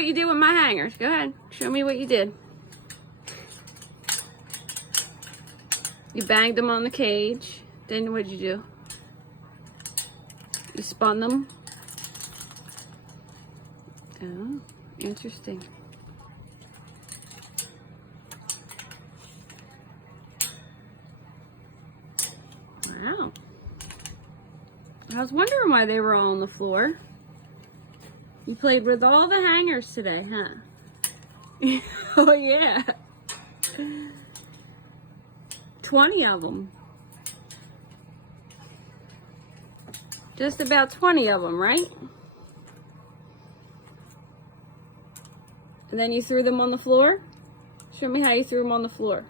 What you did with my hangers? Go ahead. Show me what you did. You banged them on the cage. Then what'd you do? You spun them. Oh, interesting. Wow. I was wondering why they were all on the floor. You played with all the hangers today, huh? Oh, yeah. 20 of them. Just about 20 of them, right? And then you threw them on the floor? Show me how you threw them on the floor.